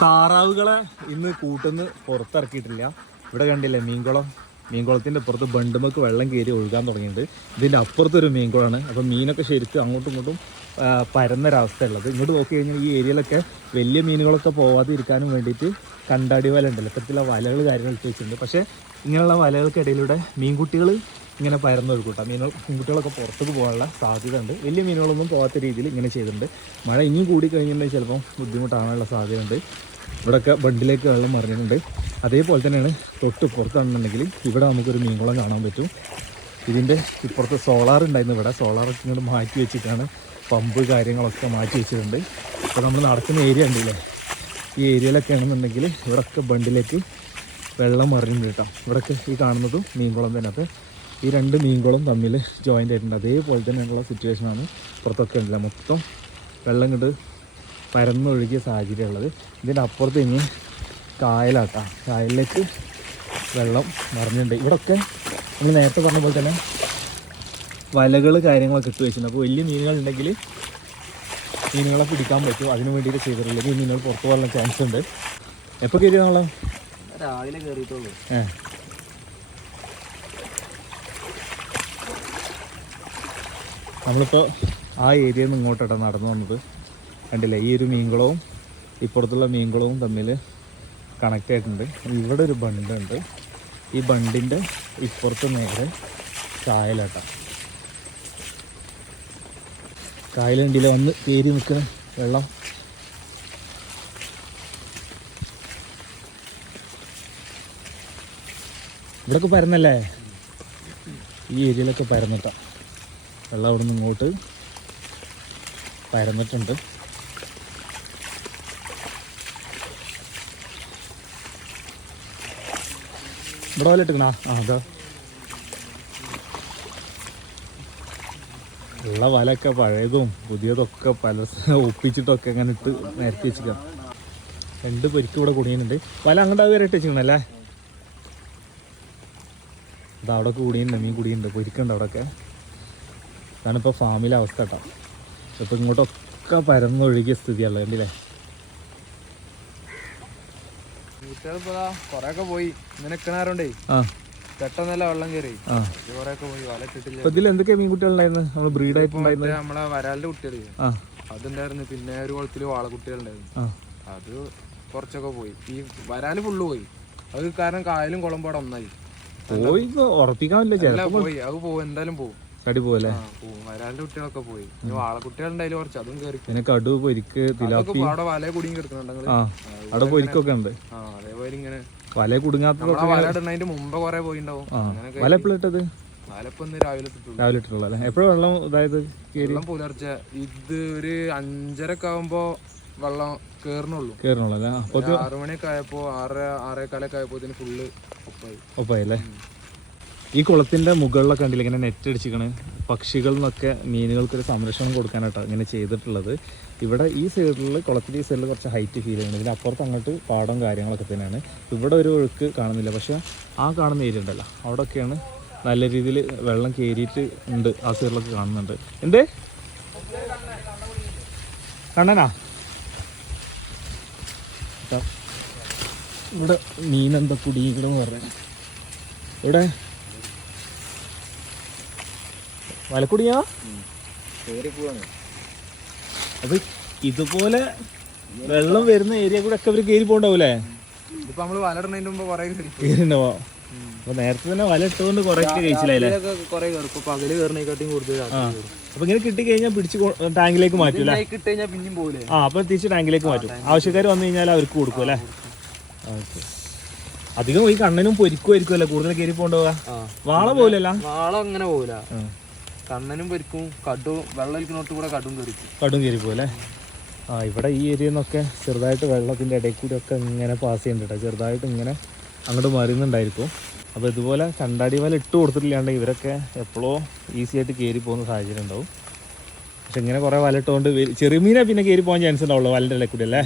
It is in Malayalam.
താറാവുകളെ ഇന്ന് കൂട്ടുന്ന് പുറത്തിറക്കിയിട്ടില്ല. ഇവിടെ കണ്ടില്ലേ മീൻകുളം. മീൻകുളത്തിന്റെ അപ്പുറത്ത് ബണ്ടുമൊക്കെ വെള്ളം കയറി ഒഴുകാൻ തുടങ്ങിയിട്ടുണ്ട്. ഇതിന്റെ അപ്പുറത്തൊരു മീൻകുളമാണ് അപ്പോൾ മീനൊക്കെ ശരിക്കും അങ്ങോട്ടും ഇങ്ങോട്ടും പരന്നൊരവസ്ഥ ഉള്ളത് ഇങ്ങോട്ട് നോക്കി കഴിഞ്ഞാൽ ഈ ഏരിയയിലൊക്കെ വലിയ മീനുകളൊക്കെ പോവാതെ ഇരിക്കാനും വേണ്ടിയിട്ട് കണ്ടാടി വല ഉണ്ടല്ലോ. ഇത്തരത്തിലുള്ള വലകൾ കാര്യങ്ങൾ ഇട്ട് വെച്ചിട്ടുണ്ട്. പക്ഷേ ഇങ്ങനെയുള്ള വലകൾക്കിടയിലൂടെ മീൻകുട്ടികൾ ഇങ്ങനെ പരന്നൊഴുകൂട്ടാ മീനുകൾ കുട്ടികളൊക്കെ പുറത്തേക്ക് പോകാനുള്ള സാധ്യത ഉണ്ട് വലിയ മീനുകളൊന്നും പോകാത്ത രീതിയിൽ ഇങ്ങനെ ചെയ്തിട്ടുണ്ട്. മഴ ഇനിയും കൂടി കഴിഞ്ഞിട്ടുണ്ടെങ്കിൽ ചിലപ്പം ബുദ്ധിമുട്ടാകാനുള്ള സാധ്യതയുണ്ട്. ഇവിടെയൊക്കെ ബണ്ടിലേക്ക് വെള്ളം മറിഞ്ഞിട്ടുണ്ട്. അതേപോലെ തന്നെയാണ് തൊട്ട് പുറത്താണെന്നുണ്ടെങ്കിൽ ഇവിടെ നമുക്കൊരു മീൻകുളം കാണാൻ പറ്റും. ഇതിന്റെ ഇപ്പുറത്ത് സോളാർ ഉണ്ടായിരുന്നു ഇവിടെ. സോളാറൊക്കെ ഇങ്ങോട്ട് മാറ്റി വെച്ചിട്ടാണ് പമ്പ് കാര്യങ്ങളൊക്കെ മാറ്റി വെച്ചിട്ടുണ്ട്. ഇപ്പോൾ നമ്മൾ നടക്കുന്ന ഏരിയ ഉണ്ടല്ലേ? ഈ ഏരിയയിലൊക്കെ ആണെന്നുണ്ടെങ്കിൽ ഇവിടെയൊക്കെ ബണ്ടിലേക്ക് വെള്ളം മറിഞ്ഞിട്ടുണ്ട് കേട്ടോ. ഇവിടെയൊക്കെ ഈ കാണുന്നതും മീൻകുളം തന്നെ അപ്പോൾ ഈ രണ്ട് മീൻകുളം തമ്മിൽ ജോയിന്റ് ആയിട്ടുണ്ട്. അതേപോലെ തന്നെയുള്ള സിറ്റുവേഷനാണ് പുറത്തൊക്കെ ഉണ്ടല്ല. മൊത്തം വെള്ളം കണ്ട് പരന്നൊഴുകിയ സാഹചര്യമുള്ളത്. ഇതിന്റെ അപ്പുറത്ത് ഇനി കായലാട്ടാ. കായലിലേക്ക് വെള്ളം നിറഞ്ഞിട്ടുണ്ട് ഇവിടൊക്കെ നമ്മൾ നേരത്തെ പറഞ്ഞ പോലെ തന്നെ വലകൾ കാര്യങ്ങളൊക്കെ ഇട്ട് വെച്ചിട്ടുണ്ട്. അപ്പോൾ വലിയ മീനുകളുണ്ടെങ്കിൽ മീനുകളെ പിടിക്കാൻ പറ്റും. അതിന് വേണ്ടിയിട്ട് ചെയ്തിട്ടുള്ളത്. മീനുകൾ പുറത്ത് പോകാനുള്ള ചാൻസ് ഉണ്ട്. എപ്പോൾ കയറിയ നമ്മളെ രാവിലെ കയറിയിട്ടുള്ളൂ. ഏ. നമ്മളിപ്പോൾ ആ ഏരിയയിൽ നിന്ന് ഇങ്ങോട്ടാണ് നടന്നു വന്നത്. കണ്ടില്ലേ ഈ ഒരു മീൻകുളവും ഇപ്പുറത്തുള്ള മീൻകുളവും തമ്മിൽ കണക്റ്റ് ആയിട്ടുണ്ട്. ഇവിടെ ഒരു ബണ്ടുണ്ട്. ഈ ബണ്ടിന്റെ ഇപ്പുറത്ത് നേരെ കായലാട്ടാ. കായലുണ്ടില്ല വന്ന് കയറി നിൽക്കുന്ന വെള്ളം. ഇവിടൊക്കെ പരന്നല്ലേ? ഈ ഏരിയയിലൊക്കെ പരന്നിട്ടാ. വെള്ളം അവിടെ നിന്ന് ഇങ്ങോട്ട് പരന്നിട്ടുണ്ട്. ഇവിടെ വല്ല ഇട്ടിക്കണാ ആ അതാ ഉള്ള വലൊക്കെ പഴയതും പുതിയതൊക്കെ പല ഒപ്പിച്ചിട്ടൊക്കെ അങ്ങനെ ഇട്ട് നേരത്തെ വെച്ചിരിക്കാം. രണ്ട് പൊരിക്കും ഇവിടെ കുടിയുന്നുണ്ട് വല അങ്ങോട്ട് വരെ ഇട്ട് വെച്ചിരിക്കണല്ലേ അത് അവിടെ കൂടിയുണ്ട് മീൻ കുടിയുണ്ട് പൊരിക്കുന്നുണ്ട് അവിടെയൊക്കെ ഇതാണ് ഇപ്പോൾ ഫാമിലെ അവസ്ഥ കേട്ടോ. ഇപ്പം ഇങ്ങോട്ടൊക്കെ പരന്നൊഴുകിയ സ്ഥിതിയുള്ളത് കണ്ടില്ലേ? കൊറേയൊക്കെ പോയി. ഇങ്ങനെ ആ. പെട്ടെന്നല്ല വെള്ളം കയറി ആ. കൊറേയൊക്കെ പോയി. വല ഇട്ടിട്ടില്ല. ഇപ്പം ഇതിൽ എന്തൊക്കെയാ മീൻകുട്ടികളുണ്ടായിരുന്നു നമ്മൾ ബ്രീഡായിട്ടുണ്ടായിരുന്നു മറ്റേ നമ്മളെ വരാലിന്റെ കുട്ടികൾ. ആ. അതുണ്ടായിരുന്നു. പിന്നെ ഒരു കുളത്തിൽ വാളക്കുട്ടികളുണ്ടായിരുന്നു. അത് കുറച്ചൊക്കെ പോയി. ഈ വരാൽ ഫുള്ള് പോയി. അത് കാരണം കായലും കുളമ്പാടെ ഒന്നായി. പോയി ഉറപ്പിക്കാൻ പോയി. അത് പോകും എന്തായാലും പോകും ചടി പോലെ പോവും. കുട്ടികളൊക്കെ പോയി. വാളക്കുട്ടികളുണ്ടായാലും കുറച്ച്. അതും കയറി പിന്നെ കടു പൊരിക്ക് തിലാപ്പി. അവിടെ വല കുടുങ്ങി കിടക്കുന്നുണ്ടെങ്കിൽ ആ അവിടെ പൊരിക്കൊക്കെ ഉണ്ട്. അതേപോലെ ഇങ്ങനെ വല കുടുങ്ങാത്തതൊക്കെ വല ഇടുന്നതിന്റെ മുമ്പ് കൊറേ പോയിണ്ടാവും. വല എപ്പോഴും ഇട്ടത്? രാവിലെ ഇട്ടിട്ടുള്ളൂ. അല്ലേ? എപ്പോഴും വെള്ളം അതായത് വെള്ളം പുലർച്ചെ. ഇത് ഒരു അഞ്ചരക്ക് ആവുമ്പോ വെള്ളം കേറണുള്ളൂ. കേറണുള്ളൂ അല്ലേ? അപ്പോൾ ഒരു ആറു മണിയൊക്കെ ആയപ്പോ ആറ് ആറേക്കാലൊക്കെ ആയപ്പോ ഫുള്ള് ഒപ്പായി. ഒപ്പായല്ലേ ഈ കുളത്തിന്റെ മുകളിലൊക്കെ കണ്ടില്ല ഇങ്ങനെ നെറ്റ് അടിച്ചിരിക്കണ്? പക്ഷികളിൽ നിന്നൊക്കെ മീനുകൾക്കൊരു സംരക്ഷണം കൊടുക്കാനായിട്ടാണ് ഇങ്ങനെ ചെയ്തിട്ടുള്ളത്. ഇവിടെ ഈ സൈഡിൽ കുളത്തിന്റെ ഈ സൈഡിൽ കുറച്ച് ഹൈറ്റ് ഫീൽ ചെയ്യുന്നുണ്ട്. ഇതിന് അപ്പുറത്ത് അങ്ങോട്ട് പാടം കാര്യങ്ങളൊക്കെ തന്നെയാണ്. ഇവിടെ ഒരു ഒഴുക്ക് കാണുന്നില്ല. പക്ഷേ ആ കാണുന്ന ഏരിയ ഉണ്ടല്ലോ. അവിടെയൊക്കെയാണ് നല്ല രീതിയിൽ വെള്ളം കയറിയിട്ട് ഉണ്ട്. ആ സൈഡിലൊക്കെ കാണുന്നുണ്ട്. എന്തേ? കണ്ണനാ. ഇവിടെ മീനെന്താ കുടിക്കണമെന്ന് പറഞ്ഞു? ഇവിടെ വലക്കുടിയാ? അപ്പൊ ഇതുപോലെ വെള്ളം വരുന്ന ഏരിയ കൂടെ ഒക്കെ അവർ കയറി പോണ്ടാവൂലേ നമ്മൾ മുമ്പ് കൊറേ കയറി കയറിണ്ടാവോ അപ്പൊ നേരത്തെ തന്നെ വല ഇട്ടുകൊണ്ട് കൊറേ കഴിച്ചില്ലേ കൊറേ കയറും പകൽ കൂടുതൽ അപ്പൊ ഇങ്ങനെ കിട്ടി കഴിഞ്ഞാൽ പിടിച്ച് ടാങ്കിലേക്ക് മാറ്റൂല? പിന്നെയും ആ അപ്പൊ തിരിച്ച് ടാങ്കിലേക്ക് മാറ്റും. ആവശ്യക്കാർ വന്നു കഴിഞ്ഞാൽ അവർക്ക് കൊടുക്കും അല്ലേ? ഓക്കെ അധികം ഈ കണ്ണനും പൊരിക്കുമായിരിക്കുമല്ലോ കൂടുതൽ കയറി പോണ്ടാവുക വാള പോലല്ല വാള അങ്ങനെ പോകില്ല കണ്ണനും പരിക്കും കടു വെള്ളത്തിനോട്ട് കൂടെ കടും കയറിക്കും. കടും കയറിപ്പോ പോലെ ആ ഇവിടെ ഈ ഏരിയയിൽ നിന്നൊക്കെ ചെറുതായിട്ട് വെള്ളത്തിന്റെ ഇടയിൽ കൂടി ഒക്കെ ഇങ്ങനെ പാസ് ചെയ്യുന്നുണ്ട് ചെറുതായിട്ട് ഇങ്ങനെ അങ്ങോട്ട് മറിയുന്നുണ്ടായിരിക്കും. അപ്പോൾ ഇതുപോലെ കണ്ടാടി വല ഇട്ട് കൊടുത്തിട്ടില്ലാണ്ട് ഇവരൊക്കെ എപ്പോഴോ ഈസി ആയിട്ട് കയറി പോകുന്ന സാഹചര്യം ഉണ്ടാവും. പക്ഷെ ഇങ്ങനെ കുറേ വല ഇട്ടുകൊണ്ട് വെ- ചെറിയ മീനെ പിന്നെ കയറി പോകാൻ ചാൻസ് ഉണ്ടാവുള്ളൂ വലന്റെ ഇടയിൽ കൂടി അല്ലേ?